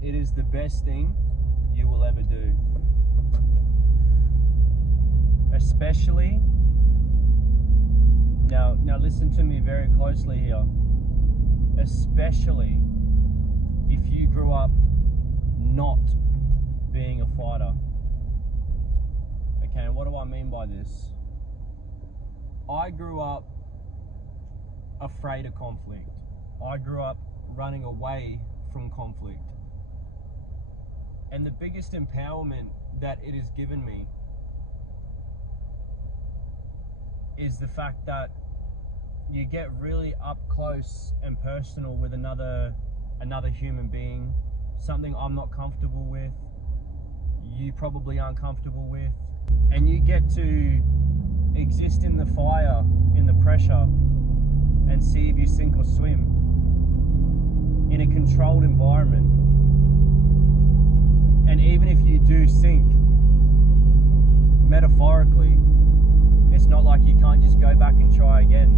It is the best thing you will ever do. Especially, now listen to me very closely here. Especially if you grew up not being a fighter. Okay, and what do I mean by this? I grew up afraid of conflict. I grew up running away from conflict. And the biggest empowerment that it has given me is the fact that you get really up close and personal with another human being, something I'm not comfortable with, you probably aren't comfortable with, and you get to exist in the fire, in the pressure, and see if you sink or swim in a controlled environment. And even if you do sink, metaphorically, it's not like you can't just go back and try again,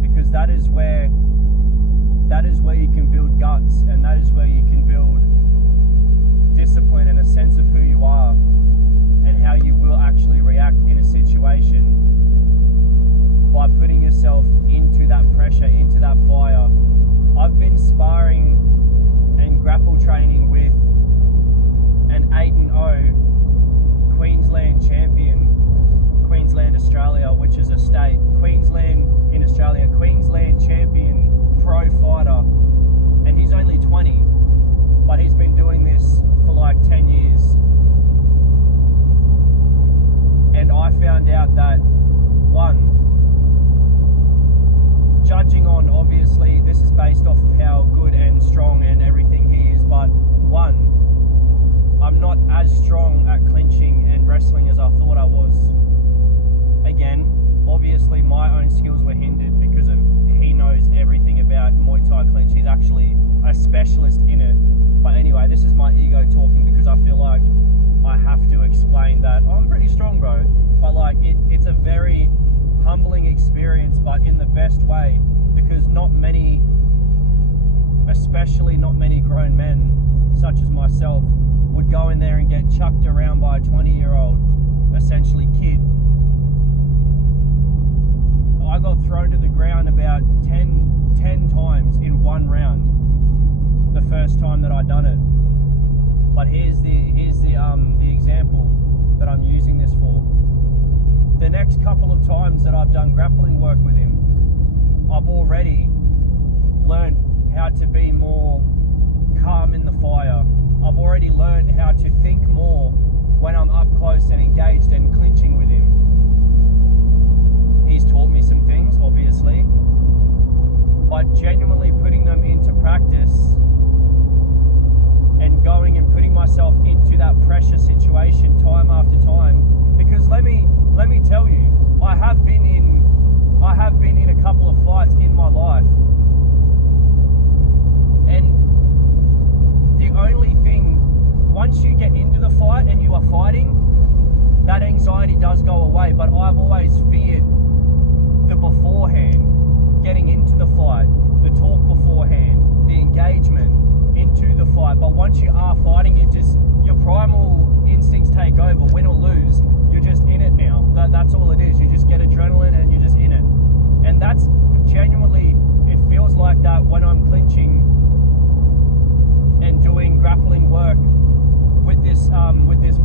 because that is where you can build guts, and that is where you can build discipline and a sense of who you are and how you will actually react in a situation, by putting yourself into that pressure, into that fire. I've been sparring and grapple training with an 8-0 Queensland champion, Queensland, Australia, which is a state, Queensland in Australia, Queensland champion pro fighter, and he's only 20, but he's been doing this for like 10 years. And I found out that, one, judging on, obviously, this is based off of how good and strong and everything he is, but one, I'm not as strong at clinching and wrestling as I thought I was. Again, obviously my own skills were hindered because of he knows everything about Muay Thai clinch. He's actually a specialist in it. But anyway, this is my ego talking, because I feel like I have to explain that I'm pretty strong, bro. But like, it's a very humbling experience, but in the best way, because not many, especially not many grown men such as myself, would go in there and get chucked around by a 20-year-old, essentially kid. I got thrown to the ground about 10 times in one round the first time that I done it. But here's the example that I'm using this for. The next couple of times that I've done grappling work with him, I've already learned how to be more calm in the fire. I've already learned how to think more when I'm up close and engaged and clinching with him. He's taught me some things, obviously, but genuinely putting them into practice and going and putting myself into that pressure situation time after time. Because let me tell you, I have been in a couple of fights in my life, and the only thing, once you get into the fight and you are fighting, that anxiety does go away. But I've always feared the beforehand, getting into the fight, the talk beforehand, the engagement into the fight. But once you are fighting, your primal instincts take over, win or lose. You're just in it now. That's all it is. You just get adrenaline and you're just in it. And that's genuinely, it feels like that when I'm clinching and doing grappling work with this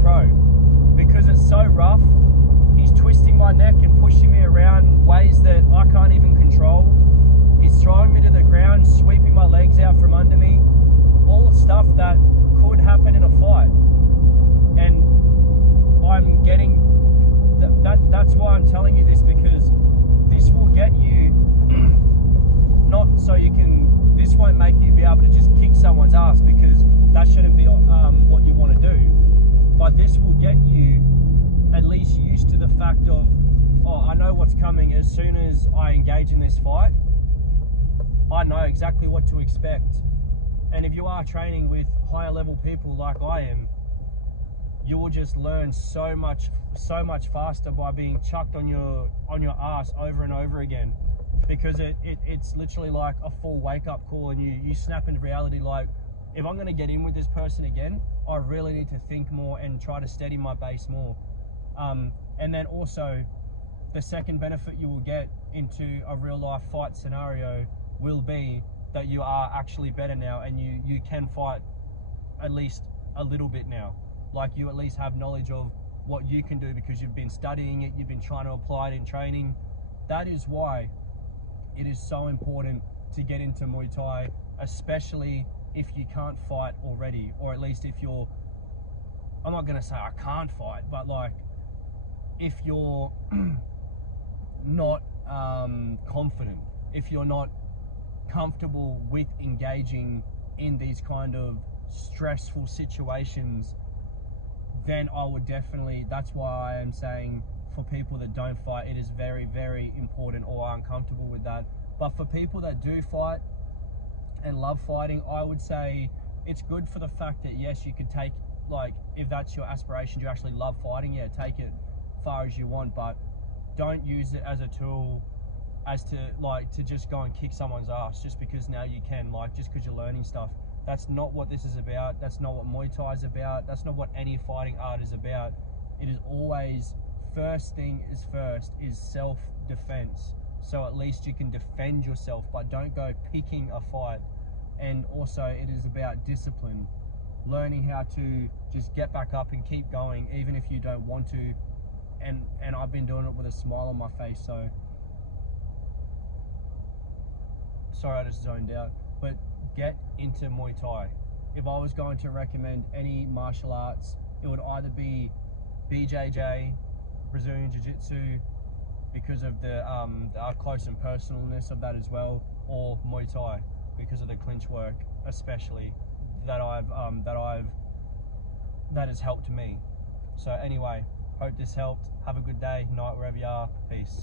pro, because it's so rough. He's twisting my neck and pushing me around ways that I can't even control. He's throwing me to the ground, sweeping my legs out from under me. All stuff that could happen in a fight. And I'm getting that's why I'm telling you this, because this will get you not so you can, this won't make you be able to just kick someone's ass, because that shouldn't be what you want to do. But this will get you at least used to the fact of, oh, I know what's coming. As soon as I engage in this fight, I know exactly what to expect. And if you are training with higher level people like I am, you will just learn so much faster by being chucked on your ass over and over again, because it's literally like a full wake up call, and you snap into reality like, if I'm going to get in with this person again, I really need to think more and try to steady my base more. And then also, the second benefit you will get into a real life fight scenario will be that you are actually better now, and you can fight at least a little bit now. Like, you at least have knowledge of what you can do because you've been studying it, you've been trying to apply it in training. That is why it is so important to get into Muay Thai, especially if you can't fight already, or at least if you're, I'm not going to say I can't fight, but like, if you're not confident, if you're not comfortable with engaging in these kind of stressful situations, then I would definitely, that's why I am saying for people that don't fight, it is very, very important, or are uncomfortable with that. But for people that do fight and love fighting, I would say it's good for the fact that, yes, you could take, like, if that's your aspiration, you actually love fighting, yeah, take it far as you want, but don't use it as a tool as to, like, to just go and kick someone's ass just because now you can, like, just because you're learning stuff. That's not what this is about. That's not what Muay Thai is about. That's not what any fighting art is about. It is always, first thing is first, is self-defense. So at least you can defend yourself, but don't go picking a fight. And also, it is about discipline, learning how to just get back up and keep going even if you don't want to. And I've been doing it with a smile on my face, so sorry I just zoned out. But get into Muay Thai. If I was going to recommend any martial arts, it would either be BJJ, Brazilian Jiu-Jitsu, because of the up close and personalness of that as well, or Muay Thai because of the clinch work, especially that that has helped me. So anyway, hope this helped. Have a good day, night, wherever you are. Peace.